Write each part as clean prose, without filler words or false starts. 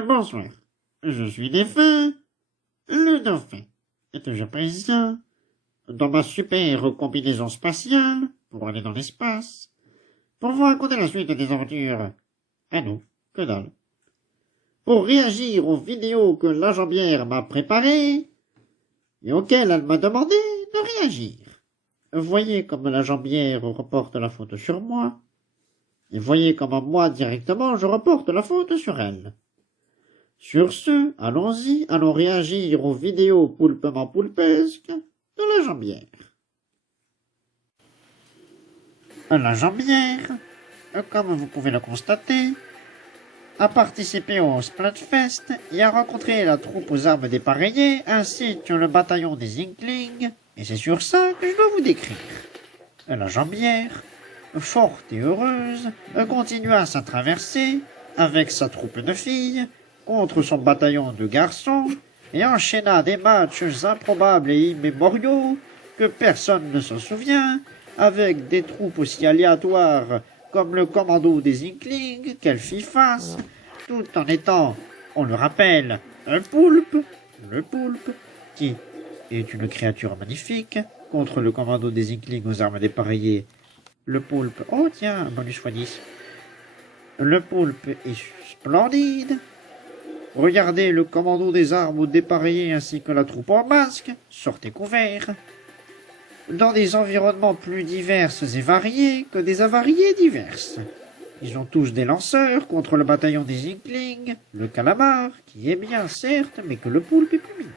Bonsoir. Je suis défunt, le dauphin. Et toujours présent dans ma super combinaison spatiale pour aller dans l'espace, pour vous raconter la suite des aventures. Ah non, que dalle. Pour réagir aux vidéos que la jambière m'a préparées et auxquelles elle m'a demandé de réagir. Voyez comme la jambière reporte la faute sur moi, et voyez comment moi directement je reporte la faute sur elle. Sur ce, allons-y, allons réagir aux vidéos poulpement poulpesques de la jambière. La jambière, comme vous pouvez le constater, a participé au Splatfest et a rencontré la troupe aux armes dépareillées ainsi que le bataillon des Inklings, et c'est sur ça que je dois vous décrire. La jambière, forte et heureuse, continua sa traversée avec sa troupe de filles contre son bataillon de garçons et enchaîna des matchs improbables et immémoriaux que personne ne s'en souvient, avec des troupes aussi aléatoires comme le commando des Inklings qu'elle fit face, tout en étant, on le rappelle, un poulpe, le poulpe, qui est une créature magnifique, contre le commando des Inklings aux armes dépareillées. Le poulpe, oh tiens, bonus x10. Le poulpe est splendide. Regardez le commando des armes dépareillées ainsi que la troupe en masque, sortez couverts. Dans des environnements plus divers et variés que des avariés diverses. Ils ont tous des lanceurs contre le bataillon des Inklings, le calamar, qui est bien certes, mais que le poulpe est plus mignon.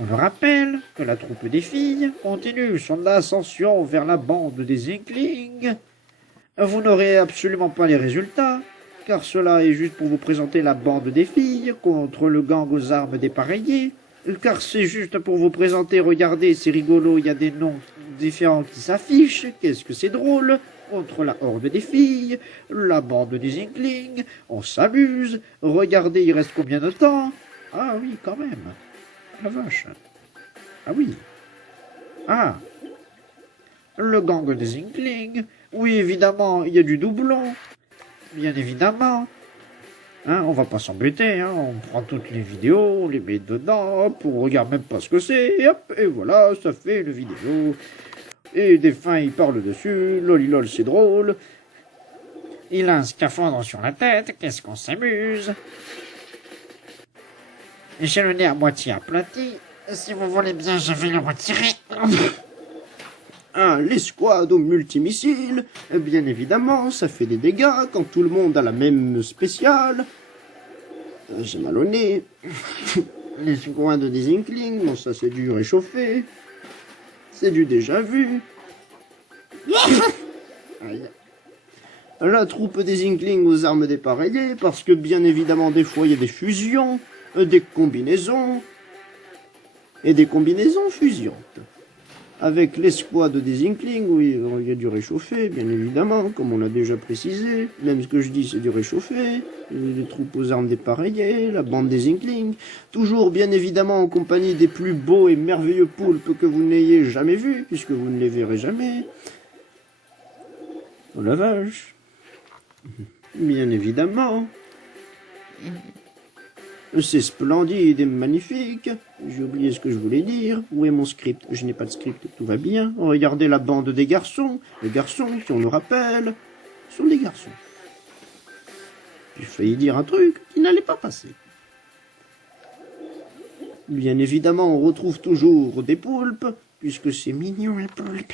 On le rappelle que la troupe des filles continue son ascension vers la bande des Inklings. Vous n'aurez absolument pas les résultats, car cela est juste pour vous présenter la bande des filles contre le gang aux armes dépareillées, car c'est juste pour vous présenter, regardez, c'est rigolo, il y a des noms différents qui s'affichent, qu'est-ce que c'est drôle, contre la horde des filles, la bande des Inklings, on s'amuse, regardez, il reste combien de temps? Ah oui, quand même, la vache. Ah oui. Ah. Le gang des Inklings, oui, évidemment, il y a du doublon, bien évidemment. Hein, on va pas s'embêter, hein, on prend toutes les vidéos, on les met dedans, hop, on regarde même pas ce que c'est, et hop, et voilà, ça fait une vidéo. Et des fins, il parle dessus, lolilol, c'est drôle. Il a un scaphandre sur la tête, qu'est-ce qu'on s'amuse. J'ai le nez à moitié aplati, si vous voulez bien, je vais le retirer. L'escouade au multimissile, bien évidemment, ça fait des dégâts quand tout le monde a la même spéciale. J'ai mal au nez. L'escouade des Inklings, bon ça c'est du réchauffé. C'est du déjà vu. Aïe. La troupe des Inklings aux armes dépareillées, parce que bien évidemment des fois il y a des fusions, des combinaisons, et des combinaisons fusionnent. Avec l'escouade des Inklings, oui, il y a du réchauffé, bien évidemment, comme on l'a déjà précisé. Même ce que je dis, c'est du réchauffé. Les troupes aux armes dépareillées, la bande des Inklings. Toujours, bien évidemment, en compagnie des plus beaux et merveilleux poulpes que vous n'ayez jamais vus, puisque vous ne les verrez jamais. Oh la vache. Bien évidemment. C'est splendide et magnifique. J'ai oublié ce que je voulais dire. Où est mon script? Je n'ai pas de script, tout va bien. Regardez la bande des garçons. Les garçons, qui on le rappelle, sont des garçons. J'ai failli dire un truc qui n'allait pas passer. Bien évidemment, on retrouve toujours des poulpes, puisque c'est mignon un poulpe.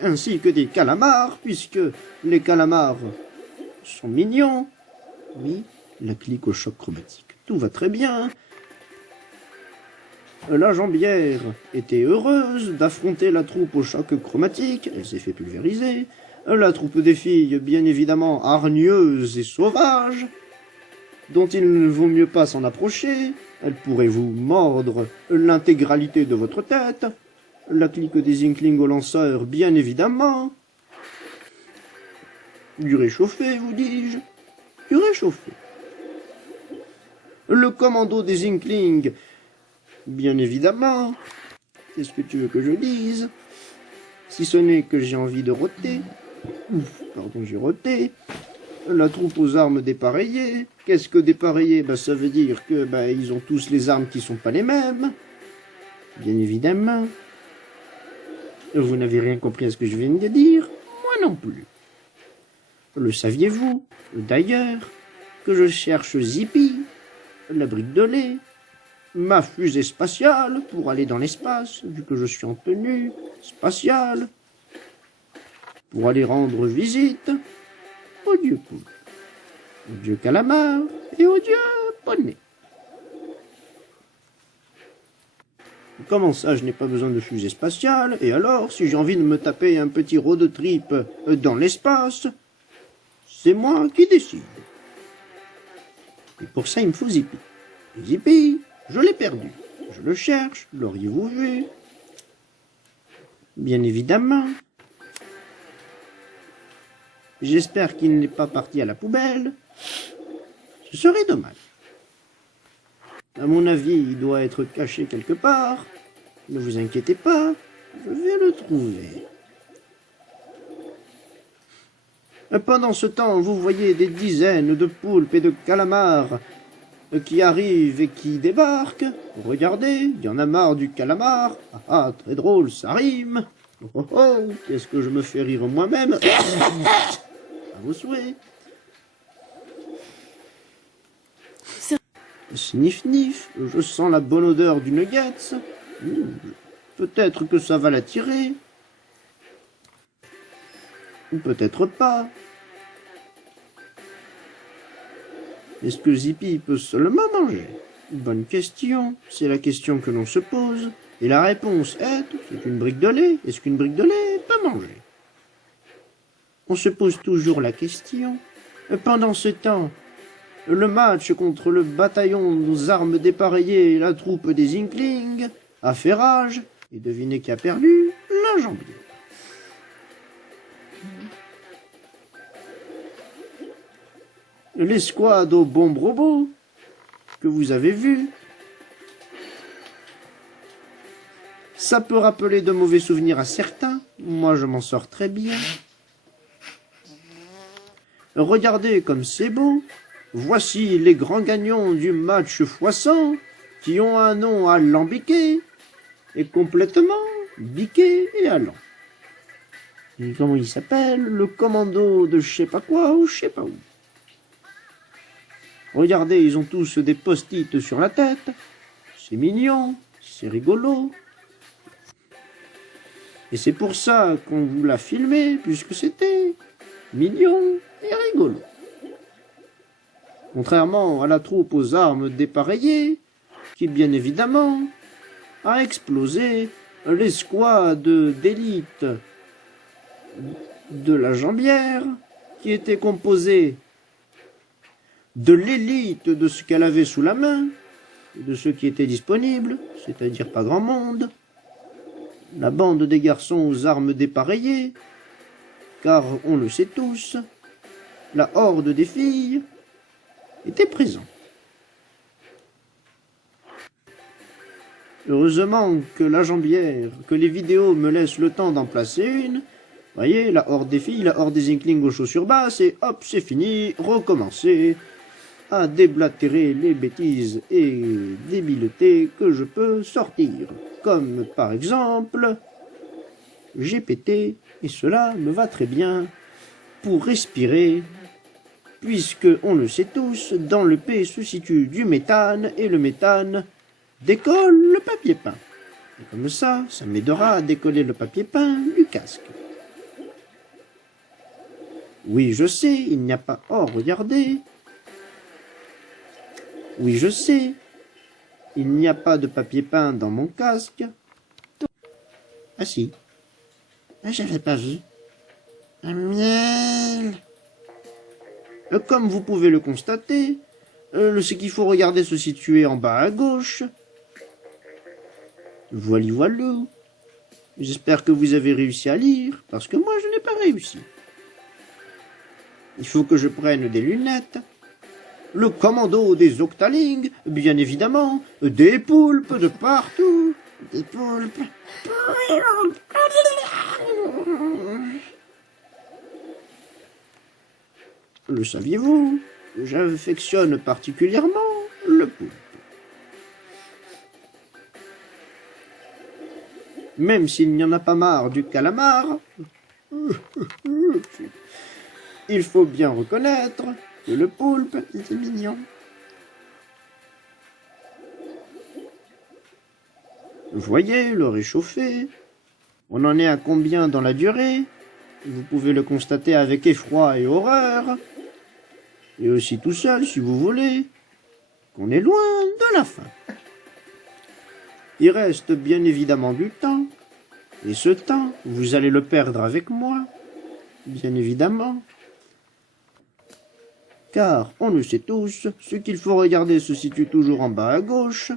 Ainsi que des calamars, puisque les calamars sont mignons. Oui. La clique au choc chromatique. Tout va très bien. La jambière était heureuse d'affronter la troupe au choc chromatique. Elle s'est fait pulvériser. La troupe des filles, bien évidemment, hargneuse et sauvage, dont il ne vaut mieux pas s'en approcher. Elle pourrait vous mordre l'intégralité de votre tête. La clique des Inklings au lanceur, bien évidemment. Du réchauffé, vous dis-je. Du réchauffé. Le commando des Inklings, bien évidemment. Qu'est-ce que tu veux que je dise? Si ce n'est que j'ai envie de roter. Ouf, pardon, j'ai roté. la troupe aux armes dépareillées. Qu'est-ce que dépareillé? Ça veut dire que ils ont tous les armes qui sont pas les mêmes. Bien évidemment. Vous n'avez rien compris à ce que je viens de dire? Moi non plus. Le saviez-vous, d'ailleurs, que je cherche Zippy, la brique de lait, ma fusée spatiale pour aller dans l'espace, vu que je suis en tenue spatiale, pour aller rendre visite au dieu poule, au dieu calamar et au dieu poney. Comment ça, je n'ai pas besoin de fusée spatiale? Et alors, si j'ai envie de me taper un petit road trip dans l'espace, c'est moi qui décide. Et pour ça, il me faut Zippy. Et Zippy, je l'ai perdu. Je le cherche, l'auriez-vous vu? Bien évidemment. J'espère qu'il n'est pas parti à la poubelle. Ce serait dommage. À mon avis, il doit être caché quelque part. Ne vous inquiétez pas, je vais le trouver. Pendant ce temps, vous voyez des dizaines de poulpes et de calamars qui arrivent et qui débarquent. Regardez, il y en a marre du calamar. Ah, très drôle, ça rime. Oh, oh, qu'est-ce que je me fais rire moi-même. À vos souhaits. Sniff, sniff, je sens la bonne odeur du nuggets. Peut-être que ça va l'attirer. Ou peut-être pas. Est-ce que Zippy peut seulement manger? Bonne question. C'est la question que l'on se pose. Et la réponse est, c'est une brique de lait. Est-ce qu'une brique de lait peut manger? On se pose toujours la question. Pendant ce temps, le match contre le bataillon aux armes dépareillées et la troupe des Inklings a fait rage. Et devinez qui a perdu? La jambière. L'escouade aux bombes robots que vous avez vu, ça peut rappeler de mauvais souvenirs à certains. Moi, je m'en sors très bien. Regardez comme c'est beau. Voici les grands gagnants du match x100 qui ont un nom alambiqué et complètement biqué et allant. Et comment il s'appelle? Le commando de je sais pas quoi ou je sais pas où. Regardez, ils ont tous des post-it sur la tête. C'est mignon, c'est rigolo. Et c'est pour ça qu'on vous l'a filmé, puisque c'était mignon et rigolo. Contrairement à la troupe aux armes dépareillées, qui bien évidemment a explosé l'escouade d'élite de la jambière, qui était composée de l'élite de ce qu'elle avait sous la main, de ceux qui étaient disponibles, c'est-à-dire pas grand monde, la bande des garçons aux armes dépareillées, car on le sait tous, la horde des filles était présente. Heureusement que la jambière, que les vidéos me laissent le temps d'en placer une. Voyez, la horde des filles, la horde des Inklings aux chaussures basses, et hop, c'est fini, recommencer à déblatérer les bêtises et débiletés que je peux sortir. Comme par exemple, j'ai pété, et cela me va très bien, pour respirer, puisque, on le sait tous, dans le P se situe du méthane, et le méthane décolle le papier peint. Et comme ça m'aidera à décoller le papier peint du casque. Oui, je sais, il n'y a pas... Oh, regardez. Oui, je sais, il n'y a pas de papier peint dans mon casque. Ah si. Ah, j'avais pas vu. Un miel. Comme vous pouvez le constater, ce qu'il faut regarder se situer en bas à gauche. Voili voilou. J'espère que vous avez réussi à lire, parce que moi je n'ai pas réussi. Il faut que je prenne des lunettes. Le commando des Octalings, bien évidemment, des poulpes de partout. Des poulpes. Le saviez-vous? J'affectionne particulièrement le poulpe. Même s'il n'y en a pas marre du calamar, il faut bien reconnaître que le poulpe est mignon. Voyez, le réchauffer. On en est à combien dans la durée? Vous pouvez le constater avec effroi et horreur. Et aussi tout seul, si vous voulez, qu'on est loin de la fin. Il reste bien évidemment du temps. Et ce temps, vous allez le perdre avec moi, bien évidemment. Car, on le sait tous, ce qu'il faut regarder se situe toujours en bas à gauche.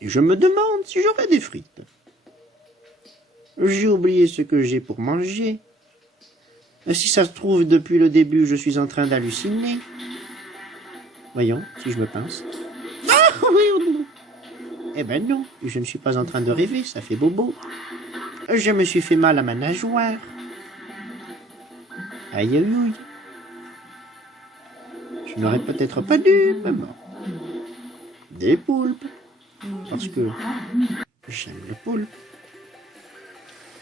Et je me demande si j'aurai des frites. J'ai oublié ce que j'ai pour manger. Si ça se trouve, depuis le début, je suis en train d'halluciner. Voyons, si je me pince. Ah oui. Eh ben non, je ne suis pas en train de rêver, ça fait bobo. Je me suis fait mal à ma nageoire. Aïe aïe aïe. Je n'aurais peut-être pas dû me mordre. Des poulpes. Parce que j'aime le poulpe.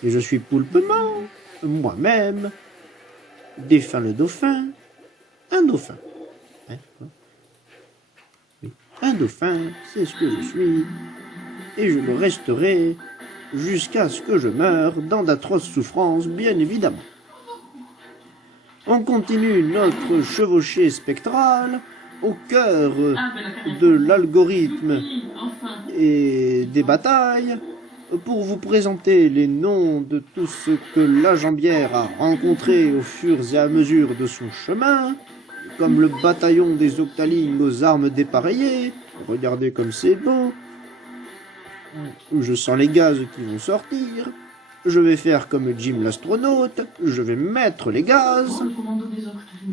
Et je suis poulpement, moi-même. Défunt le dauphin. Un dauphin. Hein? Oui. Un dauphin, c'est ce que je suis. Et je le resterai jusqu'à ce que je meure dans d'atroces souffrances, bien évidemment. On continue notre chevauchée spectrale au cœur de l'algorithme et des batailles pour vous présenter les noms de tout ce que la jambière a rencontré au fur et à mesure de son chemin, comme le bataillon des octalignes aux armes dépareillées. Regardez comme c'est beau. Je sens les gaz qui vont sortir. Je vais faire comme Jim l'astronaute. Je vais mettre les gaz.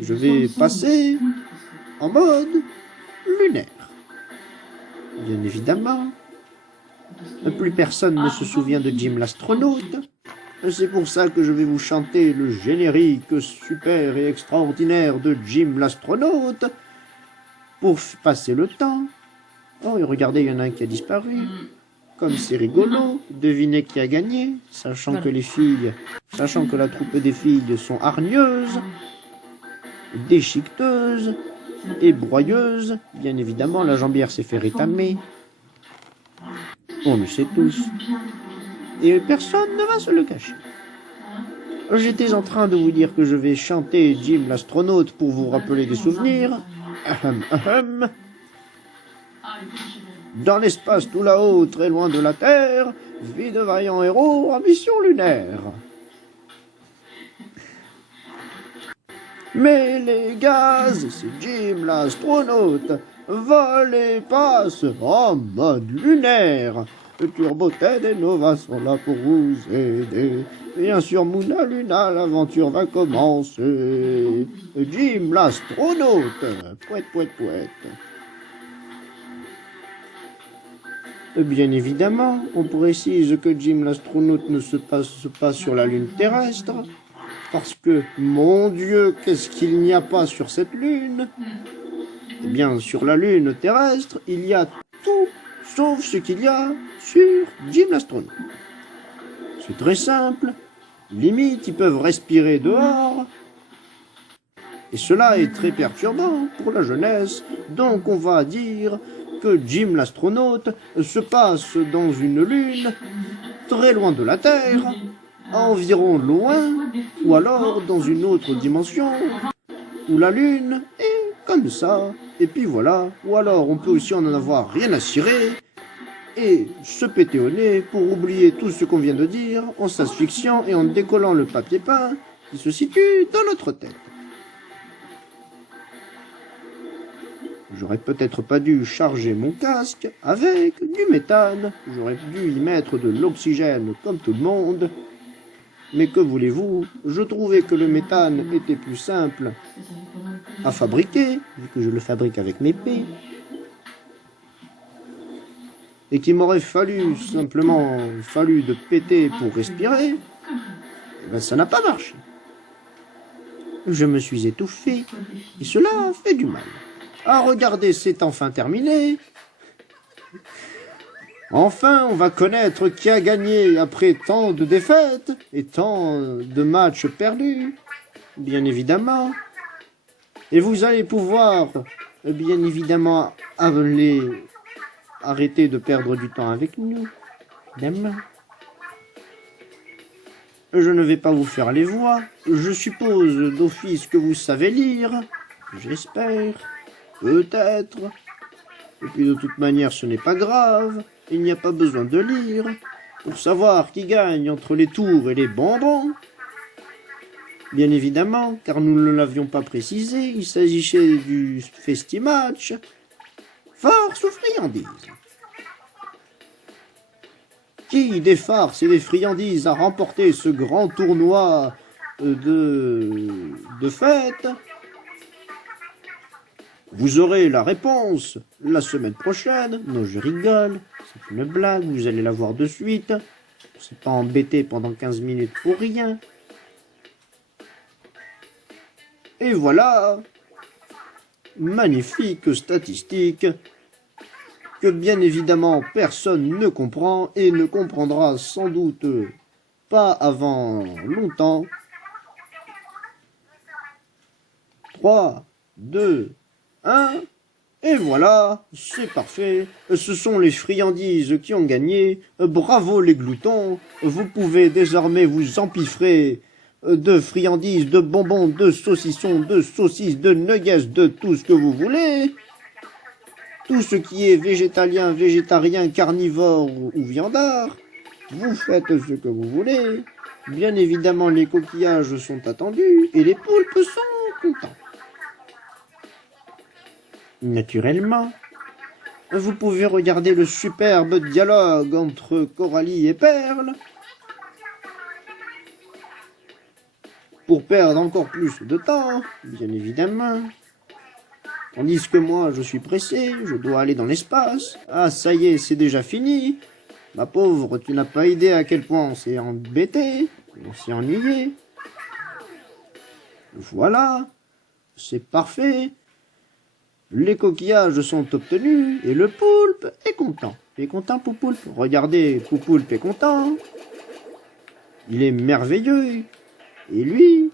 Je vais passer en mode lunaire. Bien évidemment. Plus personne ne se souvient de Jim l'astronaute. C'est pour ça que je vais vous chanter le générique super et extraordinaire de Jim l'astronaute pour passer le temps. Oh, et regardez, il y en a un qui a disparu. Comme c'est rigolo, devinez qui a gagné, sachant que la troupe des filles sont hargneuses, déchiqueteuses et broyeuses. Bien évidemment, la jambière s'est fait rétamer. On le sait tous. Et personne ne va se le cacher. J'étais en train de vous dire que je vais chanter Jim l'astronaute pour vous rappeler des souvenirs. Dans l'espace tout là-haut, très loin de la Terre, vit de vaillants héros en mission lunaire. Mais les gaz, c'est Jim l'astronaute, volent et passent en mode lunaire. Turbo Ted et Nova sont là pour vous aider. Bien sûr, Mouna Luna, l'aventure va commencer. Jim l'astronaute, pouette, pouette, pouette. Bien évidemment, on précise que Jim l'astronaute ne se passe pas sur la Lune terrestre, parce que, mon Dieu, qu'est-ce qu'il n'y a pas sur cette Lune? Eh bien, sur la Lune terrestre, il y a tout, sauf ce qu'il y a sur Jim l'astronaute. C'est très simple, limite, ils peuvent respirer dehors, et cela est très perturbant pour la jeunesse, donc on va dire que Jim l'astronaute se passe dans une lune très loin de la Terre, environ loin, ou alors dans une autre dimension, où la lune est comme ça, et puis voilà, ou alors on peut aussi en avoir rien à cirer, et se péter au nez pour oublier tout ce qu'on vient de dire, en s'asphyxiant et en décollant le papier peint qui se situe dans notre tête. J'aurais peut-être pas dû charger mon casque avec du méthane. J'aurais dû y mettre de l'oxygène comme tout le monde. Mais que voulez-vous, je trouvais que le méthane était plus simple à fabriquer, vu que je le fabrique avec mes pets. Et qu'il m'aurait simplement fallu de péter pour respirer. Eh ben, ça n'a pas marché. Je me suis étouffé, et cela fait du mal. Ah, regardez, c'est enfin terminé. Enfin, on va connaître qui a gagné après tant de défaites et tant de matchs perdus, bien évidemment. Et vous allez pouvoir, bien évidemment, arrêter de perdre du temps avec nous, évidemment. Je ne vais pas vous faire les voix. Je suppose d'office que vous savez lire. J'espère. Peut-être. Et puis de toute manière, ce n'est pas grave. Il n'y a pas besoin de lire pour savoir qui gagne entre les tours et les bonbons. Bien évidemment, car nous ne l'avions pas précisé, il s'agissait du Festimatch. Farce ou friandise? Qui des farces et des friandises a remporté ce grand tournoi de fête? Vous aurez la réponse la semaine prochaine. Non, je rigole, c'est une blague, vous allez la voir de suite. On s'est pas embêté pendant 15 minutes pour rien. Et voilà, magnifique statistique que bien évidemment personne ne comprend et ne comprendra sans doute pas avant longtemps. 3, 2, 1, et voilà, c'est parfait. Ce sont les friandises qui ont gagné. Bravo les gloutons, vous pouvez désormais vous empiffrer de friandises, de bonbons, de saucissons, de saucisses, de nuggets, de tout ce que vous voulez. Tout ce qui est végétalien, végétarien, carnivore ou viandard, vous faites ce que vous voulez. Bien évidemment, les coquillages sont attendus et les poulpes sont contents. Naturellement, vous pouvez regarder le superbe dialogue entre Coralie et Perle pour perdre encore plus de temps, bien évidemment. Tandis que moi, je suis pressé, je dois aller dans l'espace. Ah, ça y est, c'est déjà fini. Ma pauvre, tu n'as pas idée à quel point on s'est embêté, on s'est ennuyé. Voilà, c'est parfait. Les coquillages sont obtenus et le poulpe est content. Il est content, Poupoulpe? Regardez, Poupoulpe est content. Il est merveilleux. Et lui?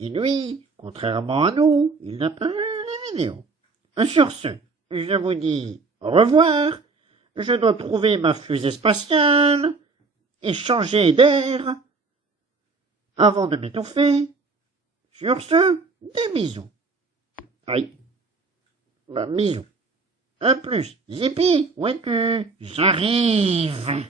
Et lui, contrairement à nous, il n'a pas vu la vidéo. Sur ce, je vous dis au revoir. Je dois trouver ma fusée spatiale et changer d'air avant de m'étouffer. Sur ce, des bisous. Aïe. Bisous. À plus. Zippy, où es-tu? J'arrive.